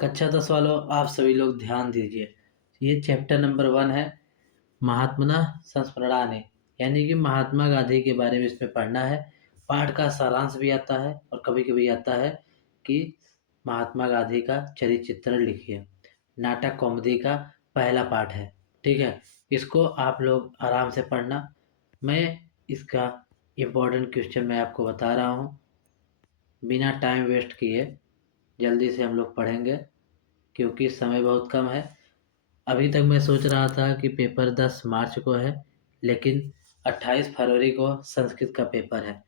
कक्षा 10 वालों, आप सभी लोग ध्यान दीजिए। ये चैप्टर नंबर 1 है, महात्मना संस्मरणानि, यानी कि महात्मा गांधी के बारे में इसमें पढ़ना है। पाठ का सारांश भी आता है और कभी-कभी आता है कि महात्मा गांधी का चरित्र चित्रण लिखिए। नाटक कॉमेडी का पहला पाठ है, ठीक है? इसको आप लोग आराम से पढ़ना। मैं इसका इम्पोर्टेंट क्वेश्चन मैं आपको बता रहा हूँ, बिना टाइम वेस्ट किए जल्दी से हम लोग पढ़ेंगे क्योंकि समय बहुत कम है। अभी तक मैं सोच रहा था कि पेपर 10 मार्च को है, लेकिन 28 फरवरी को संस्कृत का पेपर है।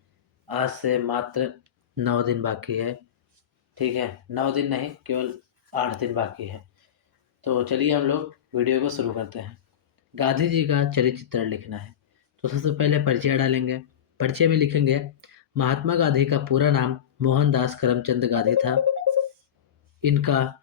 आज से मात्र 9 दिन बाकी है, ठीक है? 9 दिन नहीं, केवल 8 दिन बाकी है। तो चलिए हम लोग वीडियो को शुरू करते हैं। गांधी जी का चरित्र चित्रण लिखना है, तो सबसे पहले परिचय डालेंगे। परिचय में लिखेंगे, महात्मा गांधी का पूरा नाम मोहनदास करमचंद गांधी था। इनका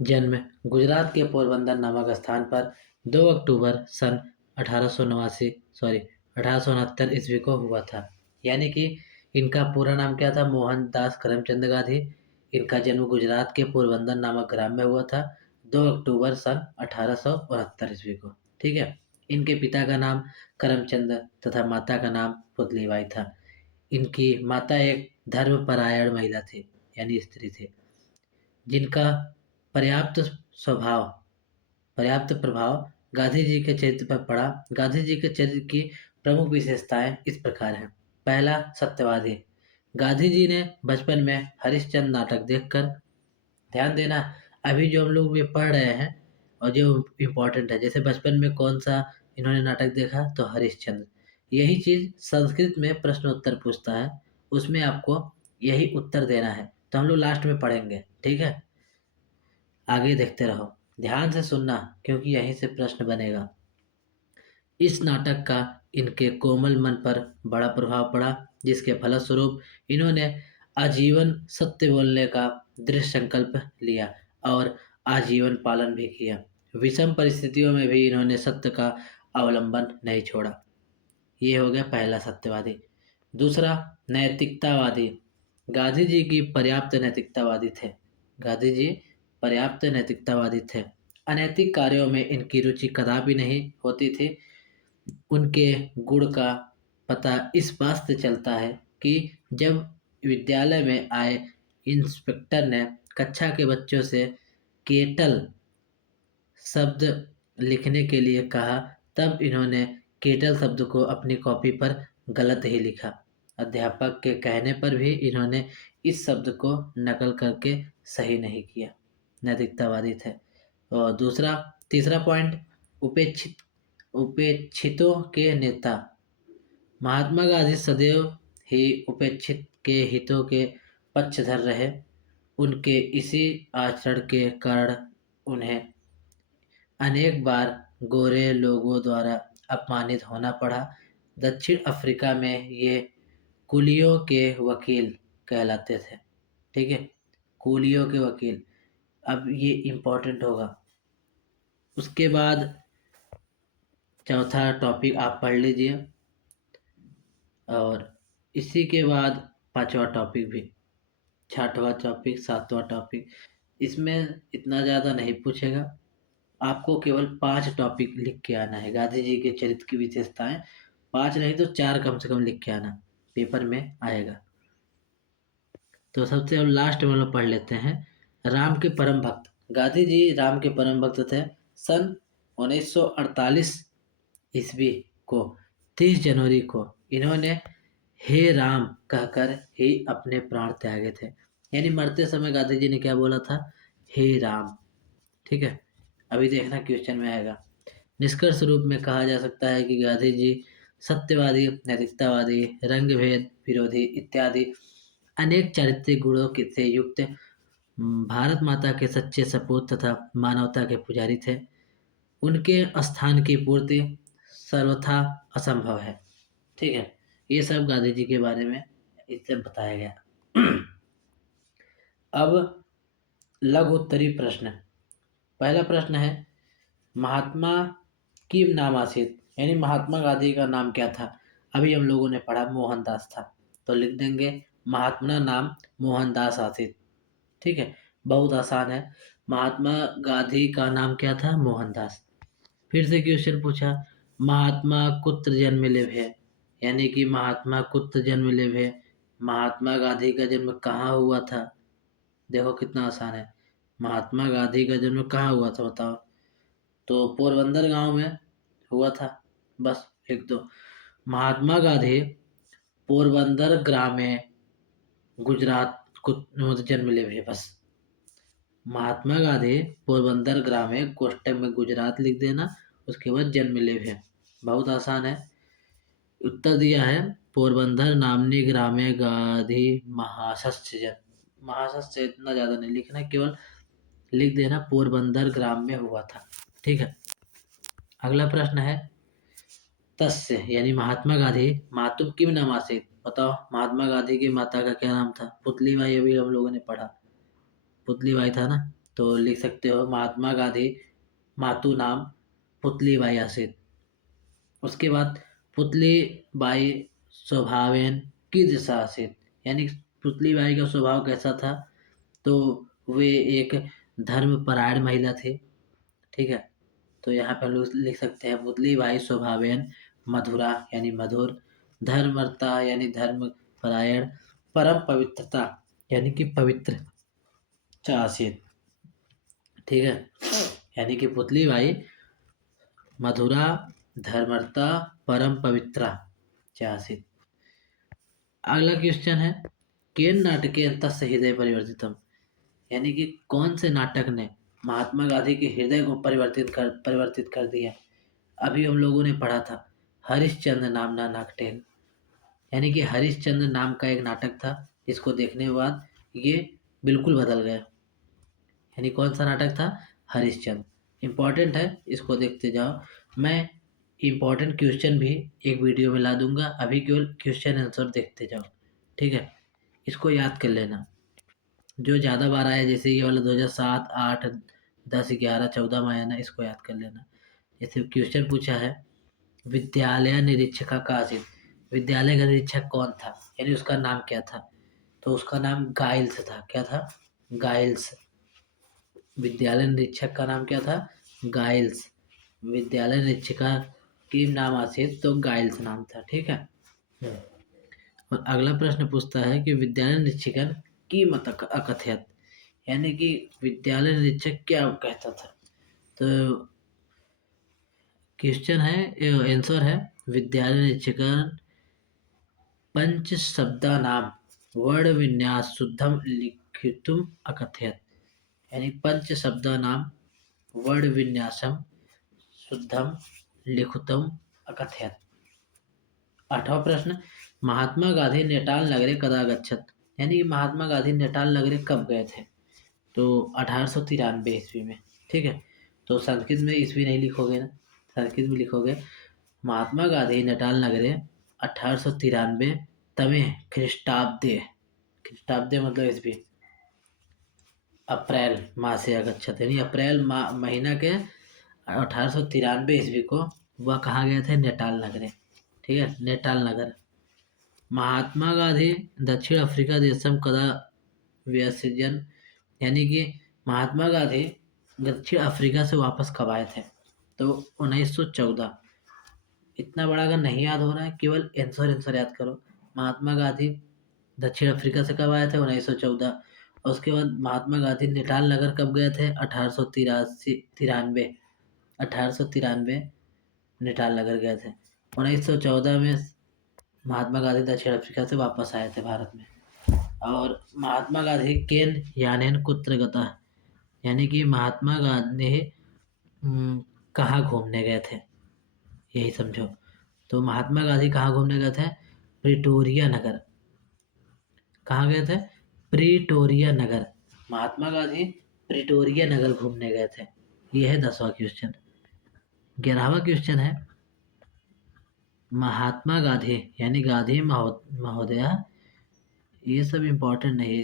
जन्म गुजरात के पोरबंदर नामक स्थान पर 2 अक्टूबर सन 1869 ईस्वी को हुआ था। यानी कि इनका पूरा नाम क्या था? मोहनदास करमचंद गांधी। इनका जन्म गुजरात के पोरबंदर नामक ग्राम में हुआ था 2 अक्टूबर सन 1869 ईस्वी को। ठीक है। इनके पिता का नाम करमचंद तथा माता का नाम पुतलीबाई था। इनकी माता एक धर्मपरायण महिला थी, यानी स्त्री थी, जिनका पर्याप्त स्वभाव पर्याप्त प्रभाव गांधी जी के चरित्र पर पड़ा। गांधी जी के चरित्र की प्रमुख विशेषताएं इस प्रकार हैं। पहला, सत्यवादी। गांधी जी ने बचपन में हरिश्चंद्र नाटक देखकर, ध्यान देना, अभी जो हम लोग ये पढ़ रहे हैं और जो इम्पोर्टेंट है, जैसे बचपन में कौन सा इन्होंने नाटक देखा, तो हरिश्चंद्र। यही चीज संस्कृत में प्रश्न उत्तर पूछता है, उसमें आपको यही उत्तर देना है। तो हम लोग लास्ट में पढ़ेंगे, ठीक है? आगे देखते रहो, ध्यान से सुनना, क्योंकि यहीं से प्रश्न बनेगा। इस नाटक का इनके कोमल मन पर बड़ा प्रभाव पड़ा, जिसके फलस्वरूप इन्होंने आजीवन सत्य बोलने का दृढ़ संकल्प लिया और आजीवन पालन भी किया। विषम परिस्थितियों में भी इन्होंने सत्य का अवलंबन नहीं छोड़ा। ये हो गया पहला, सत्यवादी। दूसरा, नैतिकतावादी। गांधी जी की पर्याप्त नैतिकतावादी थे। गांधी जी पर्याप्त नैतिकतावादी थे। अनैतिक कार्यों में इनकी रुचि कदापि नहीं होती थी। उनके गुण का पता इस बात से चलता है कि जब विद्यालय में आए इंस्पेक्टर ने कक्षा के बच्चों से केटल शब्द लिखने के लिए कहा, तब इन्होंने केटल शब्द को अपनी कॉपी पर गलत ही लिखा। अध्यापक के कहने पर भी इन्होंने इस शब्द को नकल करके सही नहीं किया। नैतिकतावादी थे। और दूसरा, तीसरा पॉइंट, उपेक्षितों के नेता। महात्मा गांधी सदैव ही उपेक्षित के हितों के पक्षधर रहे। उनके इसी आचरण के कारण उन्हें अनेक बार गोरे लोगों द्वारा अपमानित होना पड़ा। दक्षिण अफ्रीका में ये कुलियों के वकील कहलाते थे। ठीक है, कुलियों के वकील। अब ये इम्पोर्टेंट होगा। उसके बाद चौथा टॉपिक आप पढ़ लीजिए, और इसी के बाद पांचवा टॉपिक भी, छठवां टॉपिक, सातवां टॉपिक। इसमें इतना ज़्यादा नहीं पूछेगा, आपको केवल 5 टॉपिक लिख के आना है। गांधी जी के चरित्र की विशेषताएं 5 नहीं तो 4 कम से कम लिख के आना, पेपर में आएगा। तो सबसे हम लास्ट में हम लोग पढ़ लेते हैं, राम के परम भक्त। गांधी जी राम के परम भक्त थे। सन 1948 ईस्वी को 30 जनवरी को इन्होंने हे राम कहकर ही अपने प्राण त्यागे थे। यानी मरते समय गांधी जी ने क्या बोला था? हे राम। ठीक है, अभी देखना क्वेश्चन में आएगा। निष्कर्ष रूप में कहा जा सकता है कि गांधी जी सत्यवादी, नैतिकतावादी, रंग भेद विरोधी इत्यादि अनेक चारित्रिक गुणों से युक्त भारत माता के सच्चे सपूत तथा मानवता के पुजारी थे। उनके स्थान की पूर्ति सर्वथा असंभव है। ठीक है, ये सब गांधी जी के बारे में इससे बताया गया। अब लघु उत्तरी प्रश्न। पहला प्रश्न है, महात्मा किम नाम आसित, यानी महात्मा गांधी का नाम क्या था? अभी हम लोगों ने पढ़ा मोहनदास था, तो लिख देंगे महात्मा नाम मोहनदास आसित। ठीक है, बहुत आसान है। महात्मा गांधी का नाम क्या था? मोहनदास। फिर से क्वेश्चन पूछा, महात्मा कुत्र जन्म लेव है, यानी कि महात्मा कुत्र जन्म लेव है, महात्मा गांधी का जन्म कहाँ हुआ था? देखो कितना आसान है। महात्मा गांधी का जन्म कहाँ हुआ था बताओ? तो पोरबंदर गांव में हुआ था। बस लिख दो, महात्मा गांधी पोरबंदर ग्राम में गुजरात को मतलब जन्म लेवे है। बस महात्मा गांधी पोरबंदर ग्राम में कोष्टक में गुजरात लिख देना, उसके बाद जन्म लेवे है। बहुत आसान है। उत्तर दिया है, पोरबंदर नामनी ग्रामे गांधी महाशस्य जन्म। महाशस्य इतना ज्यादा नहीं लिखना, केवल लिख देना पोरबंदर ग्राम में हुआ था। ठीक है, अगला प्रश्न है, तस्य यानी महात्मा गांधी मातुम किम नाम आसीत। बताओ महात्मा गांधी की माता का क्या नाम था? पुतली बाई, अभी हम लोगों ने पढ़ा, पुतली बाई था ना। तो लिख सकते हो महात्मा गांधी मातु नाम पुतली बाई आसीत। उसके बाद पुतली बाई स्वभावेन कीदृशा आसीत, यानी पुतली बाई का स्वभाव कैसा था? तो वे एक धर्मपरायण महिला थी। ठीक है, तो यहाँ पे हम लोग लिख सकते हैं पुतली बाई स्वभावेन मधुरा यानी मधुर, धर्मर्ता यानी धर्मपरायण, परम पवित्रता यानी कि पवित्र च आसीत। ठीक है, यानी कि पुतली बाई मधुरा, धर्मर्ता, परम पवित्रा च आसीत। अगला क्वेश्चन है, केन नाटके तस्य हृदय परिवर्तितम, यानी कि कौन से नाटक ने महात्मा गांधी के हृदय को परिवर्तित कर दिया? अभी हम लोगों ने पढ़ा था हरिश्चंद्र नामना नाट्यम, यानी कि हरिश्चंद्र नाम का एक नाटक था, इसको देखने के बाद ये बिल्कुल बदल गया। यानी कौन सा नाटक था? हरिश्चंद्र। इंपॉर्टेंट है, इसको देखते जाओ। मैं इंपॉर्टेंट क्वेश्चन भी एक वीडियो में ला दूंगा, अभी केवल क्वेश्चन आंसर देखते जाओ। ठीक है, इसको याद कर लेना। जो ज़्यादा बार आया, जैसे ये वाला 2007, 8, 10, 11, 14 में आया ना, इसको याद कर लेना। जैसे क्वेश्चन पूछा है, विद्यालय निरीक्षक का आसित, विद्यालय का निरीक्षक कौन था, यानी उसका नाम क्या था? तो उसका नाम गाइल्स था। क्या था? गाइल्स। विद्यालय निरीक्षक का नाम क्या था? गाइल्स। विद्यालय निरीक्षिका की नाम आसित, तो गाइल्स नाम था। ठीक है, और अगला प्रश्न पूछता है कि विद्यालय निरीक्षकन की मत अकथयत, यानी कि विद्यालय निरीक्षक क्या कहता था? तो क्वेश्चन है, आंसर है, विद्यालय निरीक्षकन पंच शब्दा नाम वर्ण विन्यास शुद्धम लिखितुम अकथयत, यानी पंच शब्दा नाम वर्ण विन्यासम शुद्धम लिखितुम अकथयत। 8वां प्रश्न, महात्मा गांधी नेटाल नगरे कदा गच्छत, यानी कि महात्मा गांधी नेटाल नगरे कब गए थे? तो 1893 ईस्वी में। ठीक है, तो संस्कृत में ईस्वी नहीं लिखोगे ना, संस्कृत में लिखोगे महात्मा गांधी नेटाल नगरे 1893 तमे ख्रीष्टाब्दे, ख्रीष्टाब्दे मतलब ईस्वी, अप्रैल मासे अगच्छत, यानी अप्रैल महीना के 1893 ईस्वी को वह कहाँ गए थे? नेटाल नगरे। ठीक है, नेटाल नगर। महात्मा गांधी दक्षिण अफ्रीका देशम कदा व्यसजन, यानी कि महात्मा गांधी दक्षिण अफ्रीका से वापस कब आए थे? तो 1914। इतना बड़ा अगर नहीं याद हो रहा है, केवल आंसर याद करो। महात्मा गांधी दक्षिण अफ्रीका से कब आए थे? 1914। और उसके बाद महात्मा गांधी नेटाल नगर कब गए थे? 1893। 1893 नेटाल नगर गए थे। 1914 में महात्मा गांधी दक्षिण अफ्रीका से वापस आए थे भारत में। और महात्मा गांधी केन यानेन कुत्र गता, यानी कि महात्मा गांधी कहाँ घूमने गए थे, यही समझो। तो महात्मा गांधी कहाँ घूमने गए थे? प्रिटोरिया नगर। कहाँ गए थे? प्रिटोरिया नगर। महात्मा गांधी प्रिटोरिया नगर घूमने गए थे। यह है 10वां क्वेश्चन। 11वां क्वेश्चन है, महात्मा गांधी यानी गांधी महोदया, ये सब इम्पोर्टेंट नहीं है।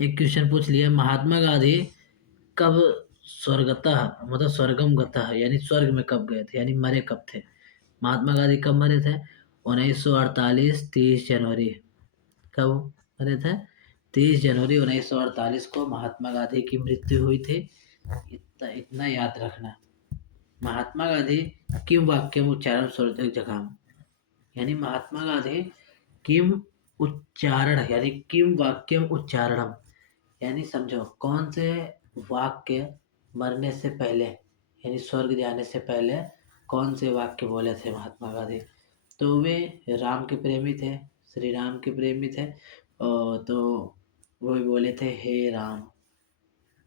एक क्वेश्चन पूछ लिया, महात्मा गांधी कब स्वर्गतः मतलब स्वर्गम गतः, यानी स्वर्ग में कब गए थे, यानी मरे कब थे? महात्मा गांधी कब मरे थे? 1948 30 जनवरी कब बने थे? 30 जनवरी 1948 को महात्मा गांधी की मृत्यु हुई थी। इतना इतना याद रखना। महात्मा गांधी किम वाक्यम उच्चारण स्वरोजक जगह, यानी महात्मा गांधी किम उच्चारण यानी किम वाक्यम उच्चारणम, यानी समझो कौन से वाक्य मरने से पहले यानी स्वर्ग जाने से पहले कौन से वाक्य बोले थे महात्मा गांधी। तो वे राम के प्रेमी थे, श्री राम के प्रेमी थे, और तो वो बोले थे हे राम।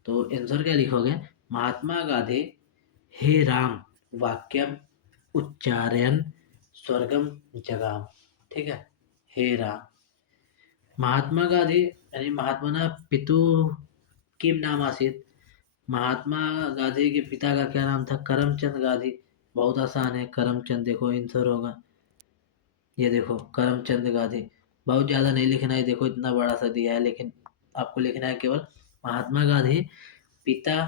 तो आंसर क्या लिखोगे? महात्मा गांधी हे राम वाक्यम उच्चारयन स्वर्गम जगाम। ठीक है, हे राम। महात्मा गांधी यानी महात्मा पितु किम नाम आसीत। महात्मा गांधी के पिता का क्या नाम था? करमचंद गांधी। बहुत आसान है, करमचंद। देखो आंसर होगा, ये देखो करमचंद गांधी। बहुत ज़्यादा नहीं लिखना है, देखो इतना बड़ा सा दिया है, लेकिन आपको लिखना है केवल महात्मा गांधी पिता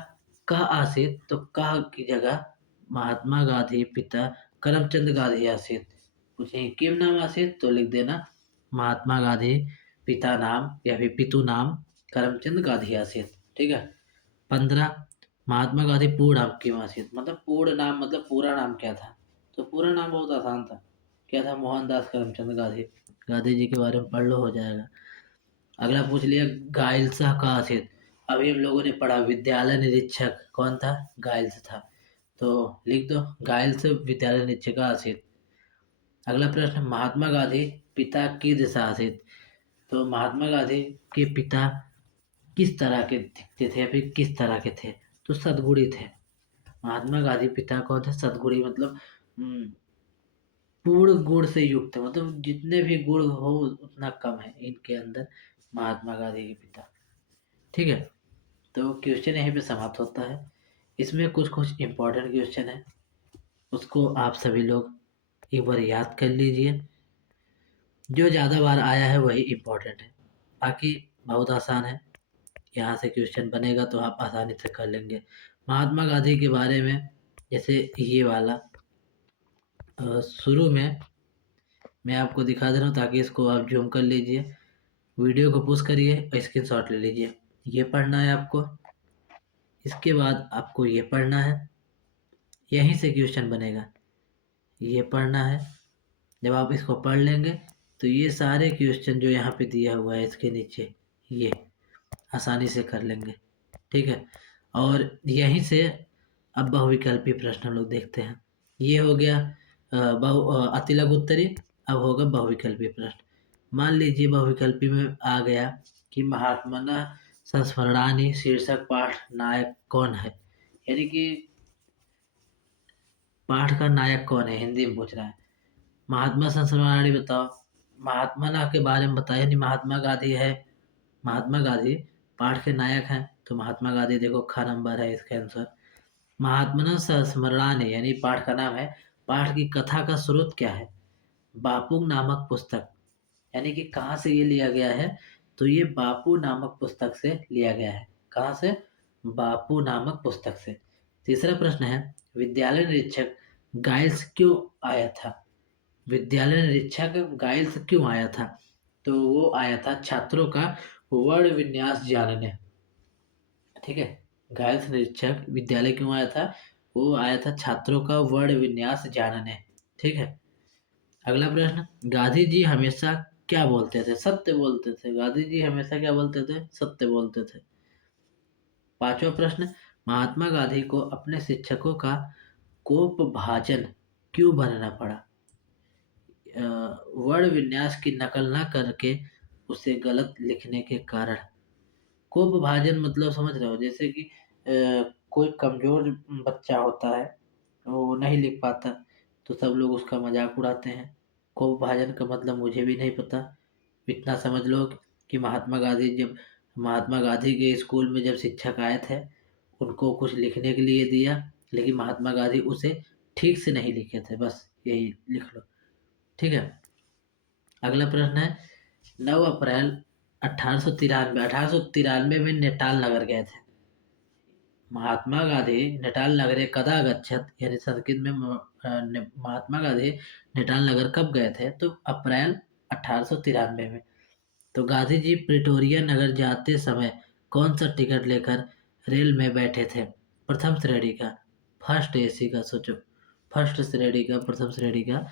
का आसित, तो का की जगह महात्मा गांधी पिता करमचंद गांधी आसित। पूछे किम नाम आसित तो लिख देना महात्मा गांधी पिता नाम या फिर पितु नाम करमचंद गांधी आसित। ठीक है। 15 महात्मा गांधी पूर्ण नाम क्यों आसित, मतलब पूर्ण नाम मतलब पूरा नाम क्या था? तो पूरा नाम बहुत आसान था, क्या था? मोहनदास करमचंद गांधी। गांधी जी के बारे में पढ़ लो, हो जाएगा। अगला पूछ लिया गाइल्सा का आसित। अभी हम लोगों ने पढ़ा विद्यालय निरीक्षक कौन था? गाइल्स था। तो लिख दो गाइल्स विद्यालय निरीक्षक का आसित। अगला प्रश्न महात्मा गांधी पिता की दिशा आसित। तो महात्मा गांधी के पिता किस तरह के दिखते थे या फिर किस तरह के थे? तो सद्गुणी थे। महात्मा गांधी पिता कौन थे? सद्गुणी, मतलब पूर्ण गुण से युक्त, मतलब जितने भी गुण हो उतना कम है इनके अंदर महात्मा गांधी के पिता। ठीक है, तो क्वेश्चन यहीं पे समाप्त होता है। इसमें कुछ कुछ इम्पोर्टेंट क्वेश्चन है, उसको आप सभी लोग एक बार याद कर लीजिए। जो ज़्यादा बार आया है वही इम्पोर्टेंट है, बाकी बहुत आसान है। यहाँ से क्वेश्चन बनेगा तो आप आसानी से कर लेंगे। महात्मा गांधी के बारे में जैसे ये वाला शुरू में मैं आपको दिखा दे रहा हूँ, ताकि इसको आप जूम कर लीजिए, वीडियो को पुश करिए और स्क्रीनशॉट ले लीजिए। ये पढ़ना है आपको, इसके बाद आपको ये पढ़ना है, यहीं से क्वेश्चन बनेगा। ये पढ़ना है, जब आप इसको पढ़ लेंगे तो ये सारे क्वेश्चन जो यहाँ पे दिया हुआ है इसके नीचे ये आसानी से कर लेंगे। ठीक है, और यहीं से अब बहुविकल्पी प्रश्न हम लोग देखते हैं। ये हो गया अतिलघु उत्तरी। अब होगा बहुविकल्पी प्रश्न। मान लीजिए बहुविकल्पी में आ गया कि महात्मना संस्मरणानि शीर्षक पाठ नायक कौन है, यानी कि पाठ का नायक कौन है, हिंदी में पूछ रहा है। महात्मा संस्मरणानि बताओ, महात्मा ना के बारे में बताया, यानी महात्मा गांधी है। महात्मा गांधी पाठ के नायक हैं, तो महात्मा गांधी देखो ख नंबर है इसका आंसर। महात्मना संस्मरणानि यानी पाठ का नाम है। पाठ की कथा का स्रोत क्या है? बापू नामक पुस्तक, यानी कि कहाँ से ये लिया गया है? तो ये बापू नामक पुस्तक से लिया गया है। कहाँ से? बापू नामक पुस्तक से। तीसरा प्रश्न है विद्यालय निरीक्षक गाइल्स क्यों आया था? विद्यालय निरीक्षक गाइल्स क्यों आया था? तो वो आया था छात्रों का वर्ण विन्यास जानने। ठीक है, गाइल्स निरीक्षक विद्यालय क्यों आया था? वो आया था छात्रों का वर्ण विन्यास जानने। ठीक है। अगला प्रश्न गांधी जी हमेशा क्या बोलते थे? सत्य बोलते थे। गांधी जी हमेशा क्या बोलते थे? सत्य बोलते थे। पांचवा प्रश्न महात्मा गांधी को अपने शिक्षकों का कोपभाजन क्यों बनना पड़ा? वर्ण विन्यास की नकल न करके उसे गलत लिखने के कारण। कोपभाजन मतलब समझ रहे हो, जैसे कि कोई कमजोर बच्चा होता है, वो नहीं लिख पाता, तो सब लोग उसका मजाक उड़ाते हैं। कोपभाजन का मतलब मुझे भी नहीं पता। इतना समझ लो कि महात्मा गांधी के स्कूल में जब शिक्षक आए थे, उनको कुछ लिखने के लिए दिया, लेकिन महात्मा गांधी उसे ठीक से नहीं लिखे थे, बस यही लिख लो। ठीक है। अगला प्रश्न है 9 अप्रैल 1893 में नेटाल नगर गए थे। महात्मा गांधी नेटाल नगरे कदा गच्छत, यानी संस्कृत में महात्मा गांधी नेताल नगर कब गए थे? तो अप्रैल 1893 में। तो गांधी जी प्रिटोरिया नगर जाते समय कौन सा टिकट लेकर रेल में बैठे थे? प्रथम श्रेणी का, फर्स्ट एसी का, सोचो, फर्स्ट श्रेणी का, प्रथम श्रेणी का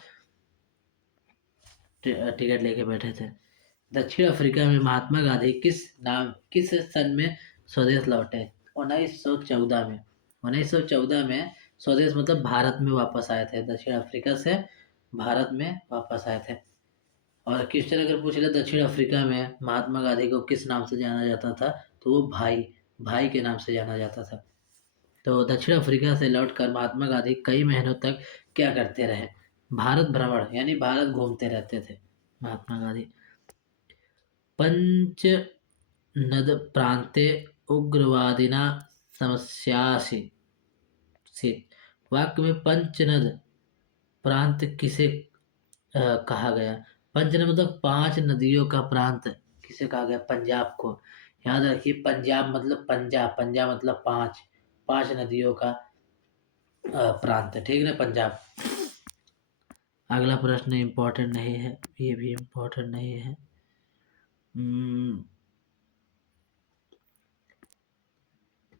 टिकट लेके बैठे थे। दक्षिण अफ्रीका में महात्मा गांधी किस सन में स्वदेश लौटे? 1914 में। 1914 में स्वदेश मतलब भारत में वापस आए थे, दक्षिण अफ्रीका से भारत में वापस आए थे। और क्वेश्चन अगर पूछ ले दक्षिण अफ्रीका में महात्मा गांधी को किस नाम से जाना जाता था, तो वो भाई के नाम से जाना जाता था। तो दक्षिण अफ्रीका से लौटकर महात्मा गांधी कई महीनों तक क्या करते रहे? भारत भ्रमण, यानी भारत घूमते रहते थे महात्मा गांधी। पंच नद प्रांते उग्रवादिना समस्यासि से वाक्य में पंचनद प्रांत किसे कहा गया? पंचनद मतलब 5 नदियों का प्रांत किसे कहा गया? पंजाब को। याद रखिए, पंजाब मतलब पंजाब मतलब 5 नदियों का प्रांत है, ठीक है ना, पंजाब। अगला प्रश्न इम्पोर्टेंट नहीं है, ये भी इम्पोर्टेंट नहीं है।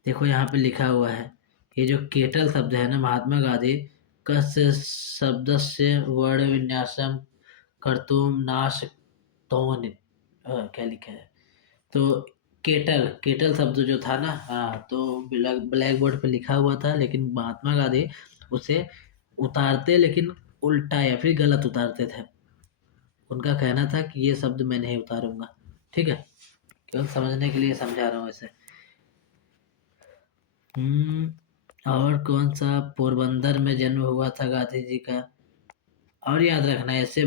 देखो यहाँ पे लिखा हुआ है, ये जो केटल शब्द है ना, महात्मा गांधी कस्य शब्दस्य वर्ण विन्यासम कर्तुम नाश तोन, क्या लिखा है? तो केटल शब्द जो था ना, हाँ, तो ब्लैक बोर्ड पे लिखा हुआ था, लेकिन महात्मा गांधी उसे उतारते, लेकिन उल्टा या फिर गलत उतारते थे। उनका कहना था कि ये शब्द मैं नहीं उतारूंगा, ठीक है, केवल समझने के लिए समझा रहा हूँ इसे। और कौन सा पोरबंदर में जन्म हुआ था गांधी जी का? और याद रखना, ऐसे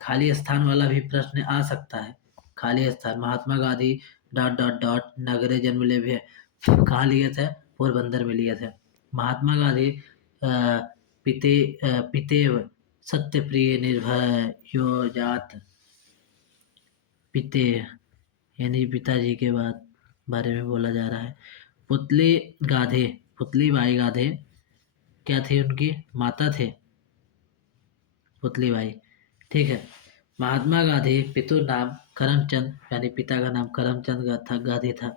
खाली स्थान वाला भी प्रश्न आ सकता है। खाली स्थान, Mahatma Gandhi dot dot dot नगरे जन्म ले भी कहाँ लिए थे? पोरबंदर में लिए थे। महात्मा गांधी पितेव सत्य प्रिय निर्भय यो जात, पिते यानी पिताजी के बारे में बोला जा रहा है। पुतली बाई गांधी क्या थी? उनकी माता थे पुतली बाई, ठीक है। महात्मा गांधी पितु नाम करमचंद, यानी पिता का नाम करमचंद गांधी था।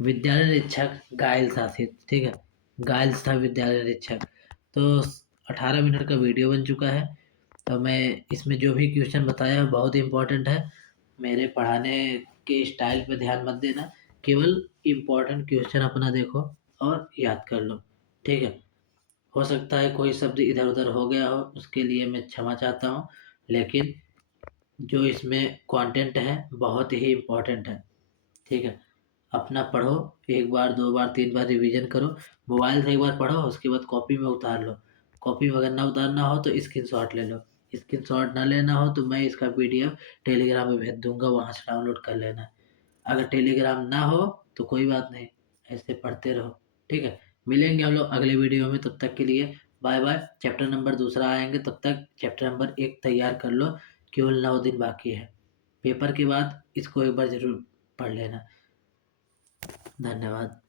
विद्यालय निरीक्षक गाइल्स था, ठीक है, गाइल्स था विद्यालय निरीक्षक। तो 18 मिनट का वीडियो बन चुका है। तो मैं इसमें जो भी क्वेश्चन बताया बहुत इंपॉर्टेंट है। मेरे पढ़ाने के स्टाइल पे ध्यान मत देना, केवल इम्पोर्टेंट क्वेश्चन अपना देखो और याद कर लो, ठीक है। हो सकता है कोई शब्द इधर उधर हो गया हो, उसके लिए मैं क्षमा चाहता हूँ, लेकिन जो इसमें कंटेंट है बहुत ही इम्पोर्टेंट है, ठीक है। अपना पढ़ो, 1 बार 2 बार 3 बार रिवीजन करो। मोबाइल से एक बार पढ़ो, उसके बाद कॉपी में उतार लो। कॉपी में अगर ना उतारना हो तो स्क्रीनशॉट ले लो। स्क्रीनशॉट ना लेना हो तो मैं इसका PDF टेलीग्राम में भेज दूंगा, वहाँ से डाउनलोड कर लेना। अगर टेलीग्राम ना हो तो कोई बात नहीं, ऐसे पढ़ते रहो, ठीक है। मिलेंगे हम लोग अगले वीडियो में, तब तक के लिए बाय बाय। चैप्टर नंबर 2 आएंगे, तब तक चैप्टर नंबर 1 तैयार कर लो, केवल 9 दिन बाकी है। पेपर के बाद इसको एक बार ज़रूर पढ़ लेना। धन्यवाद।